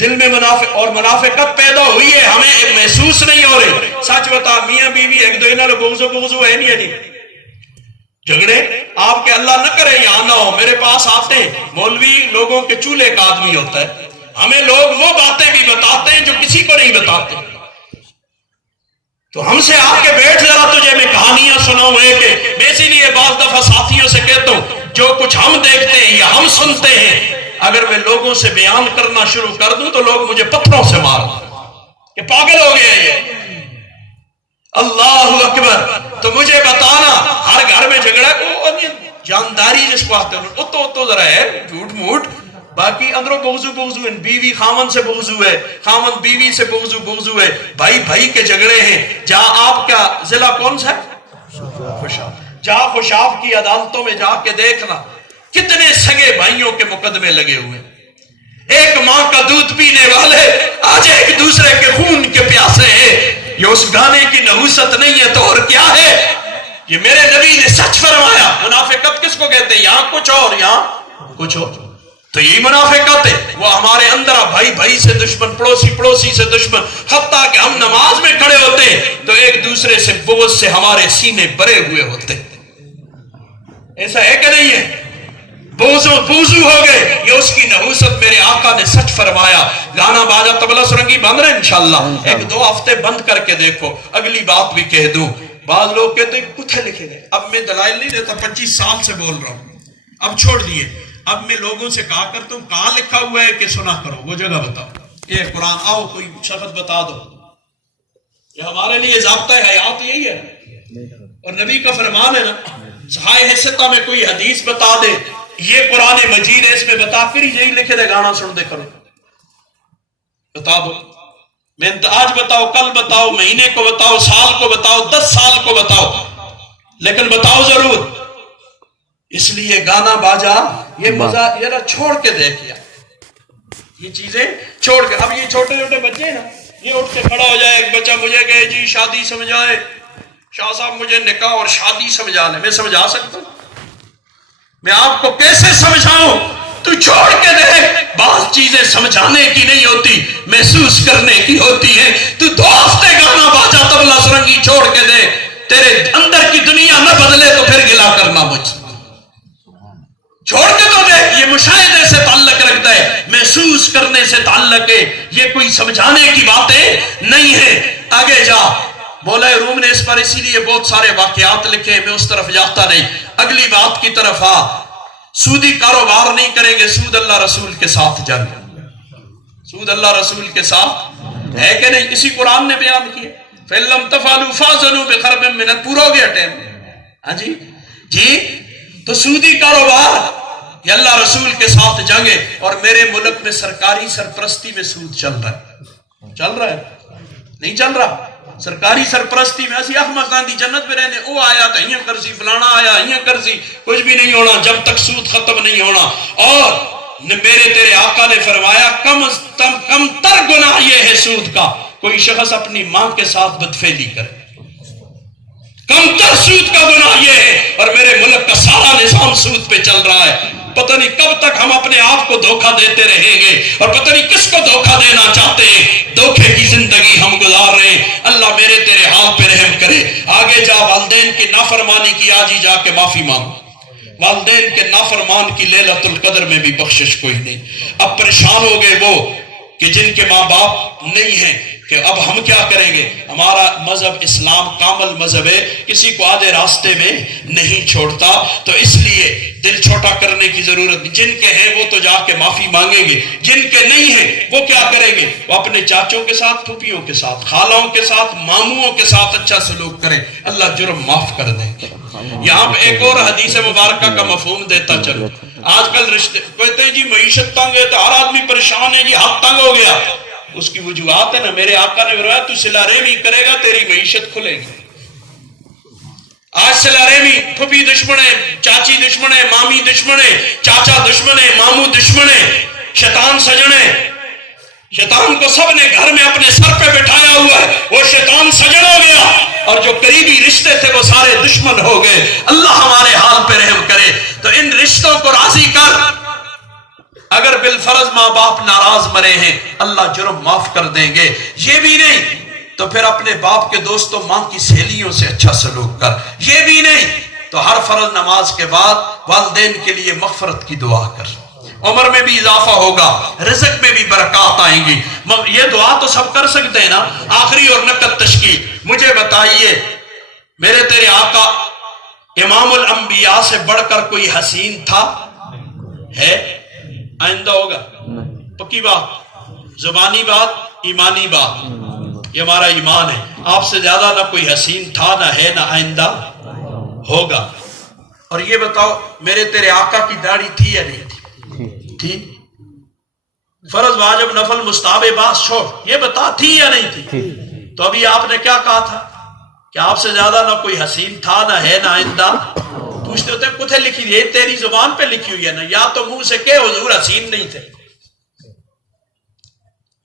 دل میں منافقت پیدا ہوئی ہے، ہمیں محسوس نہیں ہو رہی، سچ بتا میاں بیوی ایک دوسرے نال گوزو ہے نہیں جھگڑے آپ کے اللہ نہ کرے یہاں نہ ہو، میرے پاس آتے ہیں مولوی لوگوں کے چولہے کا آدمی ہوتا ہے، ہمیں لوگ وہ باتیں بھی بتاتے ہیں جو کسی کو نہیں بتاتے، تو ہم سے آ کے بیٹھ ذرا تجھے میں کہانیاں سناؤں کہ میں اسی لیے بعض دفعہ ساتھیوں سے کہتا ہوں جو کچھ ہم دیکھتے ہیں یا ہم سنتے ہیں اگر میں لوگوں سے بیان کرنا شروع کر دوں تو لوگ مجھے پتھروں سے مار کہ پاگل ہو گیا یہ. اللہ اکبر. تو مجھے بتانا ہر گھر میں جھگڑا جانداری جس کو آتے ہیں اتو ذرا ہے جھوٹ موٹ باقی اندروں بغضو ہے. بیوی خامن سے بغضو ہے, خامن بیوی سے بغضو ہے, بھائی بھائی کے جھگڑے ہیں. جہاں آپ کا ضلع کون سا ہے؟ خوشاب. جہاں خوشاب کی عدالتوں میں جا کے دیکھنا کتنے سگے بھائیوں کے مقدمے لگے ہوئے. ایک ماں کا دودھ پینے والے آج ایک دوسرے کے خون کے پیاسے ہیں. یہ اس گانے کی نحوست نہیں ہے تو اور کیا ہے؟ یہ میرے نبی نے سچ فرمایا. منافقت کس کو کہتے ہیں؟ یہاں کچھ اور یہاں کچھ اور. تو یہی منافقت ہے. وہ ہمارے اندر بھائی بھائی سے دشمن, پڑوسی سے دشمن. حتیٰ کہ ہم نماز میں کھڑے ہوتے ہیں تو ایک دوسرے سے بغض سے ہمارے سینے بھرے ہوئے ہوتے. ایسا ہے کہ نہیں ہے؟ بوزو ہو گئے. یہ اس کی نحوست میرے آقا نے سچ فرمایا. گانا باجا طبلہ سرنگی بند رہے انشاءاللہ. ایک دو ہفتے بند کر کے دیکھو. اگلی بات بھی کہہ دوں. بعض لوگ کہتے ہیں کتھے لکھے گئے. اب میں دلائل نہیں دیتا, 25 سال سے بول رہا ہوں, اب چھوڑ دیے. اب میں لوگوں سے کہا کرتا ہوں کہاں لکھا ہوا ہے کہ سنا کرو, وہ جگہ بتاؤ. یہ قرآن آؤ کوئی شخص بتا دو. یہ ہمارے لیے ضابطہ حیات یہی ہے اور نبی کا فرمان ہے نا. صحائح ستہ میں کوئی حدیث بتا دے یہ قرآن مجید ہے, اس میں بتا کر یہی لکھے دے گانا سن دے کرو. بتا دو. میں آج بتاؤ, کل بتاؤ, مہینے کو بتاؤ, سال کو بتاؤ, 10 سال کو بتاؤ, لیکن بتاؤ ضرور. اس لیے گانا باجا یہ مزہ ذرا چھوڑ کے دیکھیا, یہ چیزیں چھوڑ کے. اب یہ چھوٹے چھوٹے بچے ہیں نا, یہ اٹھ کے کھڑا ہو جائے. ایک بچہ مجھے کہے جی شادی سمجھائے, شاہ صاحب مجھے نکاح اور شادی سمجھا لے. میں سمجھا سکتا ہوں؟ میں آپ کو کیسے سمجھاؤں؟ تو چھوڑ کے دیکھ. بعض چیزیں سمجھانے کی نہیں ہوتی, محسوس کرنے کی ہوتی ہے. تو 2 ہفتے گانا باجا طبلہ سرنگی چھوڑ کے دے, تیرے اندر کی دنیا نہ بدلے تو پھر گلا کرنا مجھ چھوڑ کے تو دیکھ. یہ مشاہدے سے تعلق رکھتا ہے, محسوس کرنے سے تعلق ہے. یہ کوئی سمجھانے کی باتیں نہیں ہے. آگے جا. مولا روم نے اس پر اسی لیے بہت سارے واقعات لکھے, میں اس طرف جاتا نہیں. اگلی بات کی طرف آ. سودی کاروبار نہیں کریں گے, سود اللہ رسول کے ساتھ جنگ. سود اللہ رسول کے ساتھ ہے کہ نہیں؟ اسی قرآن نے بیان کیا. فَإِن تَفْعَلُوا فَأْذَنُوا بِحَرْبٍ مِّنَ اللَّهِ. پورا ہو گیا ٹائم. ہاں جی تو سودی کاروبار یہ اللہ رسول کے ساتھ جنگ ہے. اور میرے ملک میں سرکاری سرپرستی میں سود چل رہا ہے. چل رہا ہے نہیں چل رہا؟ سرکاری سرپرستی میں اسی احمد گاندھی جنت میں رہنے, وہ آیا تو یہ کرزی, فلانا آیا یہ کرزی. کچھ بھی نہیں ہونا جب تک سود ختم نہیں ہونا. اور میرے تیرے آقا نے فرمایا کم تر گناہ یہ ہے سود کا, کوئی شخص اپنی ماں کے ساتھ بدفعلی کرے. کم تر سود کا گناہ یہ ہے. اور میرے ملک کا سارا نظام سود پہ چل رہا ہے. پتہ نہیں کب تک ہم اپنے آپ کو دھوکہ دیتے رہیں گے اور پتہ نہیں کس کو دھوکہ دینا چاہتے ہیں. دھوکے کی زندگی ہم گزار رہے ہیں. اللہ میرے تیرے حال پہ رحم کرے. آگے جا. والدین کی نافرمانی کی آج ہی جا کے معافی مانگو. والدین کے نافرمان کی لیلۃ القدر میں بھی بخشش کوئی نہیں. اب پریشان ہو گئے وہ کہ جن کے ماں باپ نہیں ہیں کہ اب ہم کیا کریں گے. ہمارا مذہب اسلام کامل مذہب ہے, کسی کو آدھے راستے میں نہیں چھوڑتا. تو اس لیے دل چھوٹا کرنے کی ضرورت نہیں. جن کے ہیں وہ تو جا کے معافی مانگیں گے, جن کے نہیں ہیں وہ کیا کریں گے؟ وہ اپنے چاچوں کے ساتھ, پھوپھیوں کے ساتھ, خالوں کے ساتھ, ماموں کے ساتھ اچھا سلوک کریں, اللہ جرم معاف کر دیں گے. یہاں پہ ایک اور حدیث مبارکہ کا مفہوم دیتا چلو. آج کل رشتے کہتے ہیں جی معیشت تنگ ہے تو ہر آدمی پریشان ہے, جی ہاتھ تنگ ہو گیا. اس کی وجوہات ہے نا. میرے آقا نے فرمایا تو صلہ رحمی کرے گا تیری معیشت کھلے گی. آج صلہ رحمی, پھوپھی دشمن ہے, چاچی دشمن ہے, مامی دشمن ہے, چاچا دشمن ہے, ماموں دشمن ہے, شیطان سجن ہے. شیطان کو سب نے گھر میں اپنے سر پہ بٹھایا ہوا ہے. وہ شیطان سجن ہو گیا اور جو قریبی رشتے تھے وہ سارے دشمن ہو گئے. اللہ ہمارے حال پہ رحم کرے. تو ان رشتوں کو راضی کر. اگر بالفرض ماں باپ ناراض مرے ہیں اللہ جرم معاف کر دیں گے. یہ بھی نہیں تو پھر اپنے باپ کے دوستوں, ماں کی سہیلیوں سے اچھا سلوک کر. یہ بھی نہیں تو ہر فرض نماز کے بعد والدین کے لیے مغفرت کی دعا کر. عمر میں بھی اضافہ ہوگا, رزق میں بھی برکات آئیں گی. یہ دعا تو سب کر سکتے ہیں نا. آخری اور نقد تشکیل, مجھے بتائیے میرے تیرے آقا امام الانبیاء سے بڑھ کر کوئی حسین تھا ہے؟ آئندہ ہوگا؟ پکی بات, زبانی بات, ایمانی بات, یہ ہمارا ایمان ہے. آپ سے زیادہ نہ کوئی حسین تھا, نہ ہے, نہ آئندہ ہوگا. اور یہ بتاؤ میرے تیرے آقا کی داڑھی تھی یا نہیں تھی؟ تھی. فرض واجب نفل مستحب باس چھوڑ, یہ بتا تھی یا نہیں تھی؟ تو ابھی آپ نے کیا کہا تھا کہ آپ سے زیادہ نہ کوئی حسین تھا, نہ ہے, نہ آئندہ. پوچھتے ہوتے کتھے لکھی تھی؟ یہ تیری زبان پہ لکھی ہوئی ہے نا, یا تو منہ سے کہ حضور حسین نہیں تھے.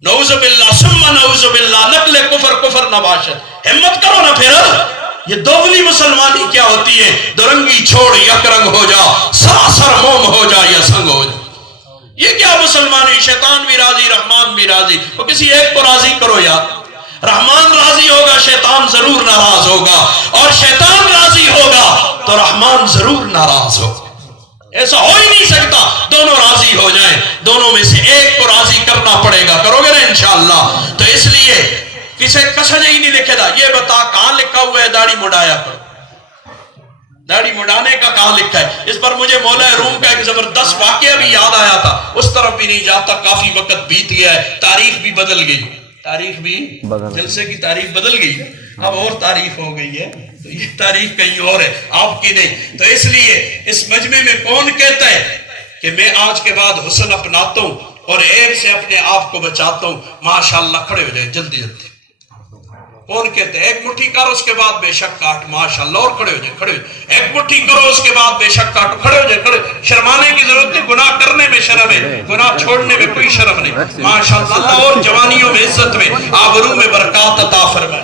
نعوذ باللہ ثم نعوذ باللہ, نقل کفر کفر نباشت. ہمت کرو نا پھر. یہ دوغلی مسلمانی کیا ہوتی ہے؟ دورنگی چھوڑ یک رنگ ہو جا, سراسر موم ہو جا یا سنگ ہو جا. یہ کیا مسلمانی؟ شیطان بھی راضی رحمان بھی راضی. وہ کسی ایک کو راضی کرو یار. رحمان راضی ہوگا شیطان ضرور ناراض ہوگا, اور شیطان راضی ہوگا تو رحمان ضرور ناراض ہوگا. ایسا ہو ہی نہیں سکتا دونوں راضی ہو جائیں. دونوں میں سے ایک کو راضی کرنا پڑے گا. کرو گے نا انشاءاللہ؟ تو اس لیے کسے کسج ہی نہیں لکھے دا. یہ بتا کہاں لکھا ہوا ہے داڑھی مڈایا کرو؟ داڑھی مڈانے کا کہاں لکھا ہے؟ اس پر مجھے مولا روم کا ایک زبردست واقعہ بھی یاد آیا تھا. اس طرف بھی نہیں جاتا, کافی وقت بیت گیا ہے, تاریخ بھی بدل گئی. تاریخ بھی جلسے کی تاریخ بدل گئی ہے, اب اور تاریخ ہو گئی ہے. تو یہ تاریخ کہیں اور ہے, آپ کی نہیں. تو اس لیے اس مجمع میں کون کہتا ہے کہ میں آج کے بعد حسن اپناتا ہوں اور عیب سے اپنے آپ کو بچاتا ہوں؟ ماشاءاللہ کھڑے ہو جائے جلدی جلدی. کون کہتے ہیں ایک مٹھی کرو اس کے بعد بے شک کاٹ؟ ماشاءاللہ. اور کھڑے ہو جائے, کھڑے ہو جائے. ایک مٹھی کرو اس کے بعد بے شک کاٹو. کھڑے ہو جائے, کھڑے. شرمانے کی ضرورت نہیں, گناہ کرنے میں شرم ہے, گناہ چھوڑنے میں کوئی شرم نہیں. ماشاءاللہ. اللہ اور جوانیوں میں, عزت میں, آبرو میں برکات عطا فرمائے.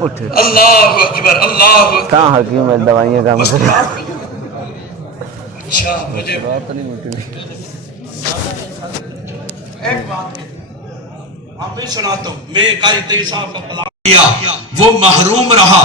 اللہ اکبر, اللہ اکبر. کہاں حکیم ہے دوائیاں کام کریں. اچھا مجھے ایک بات آپ بھی سناتا ہوں. میں قاری طیب صاحب کا پلان کیا, وہ محروم رہا.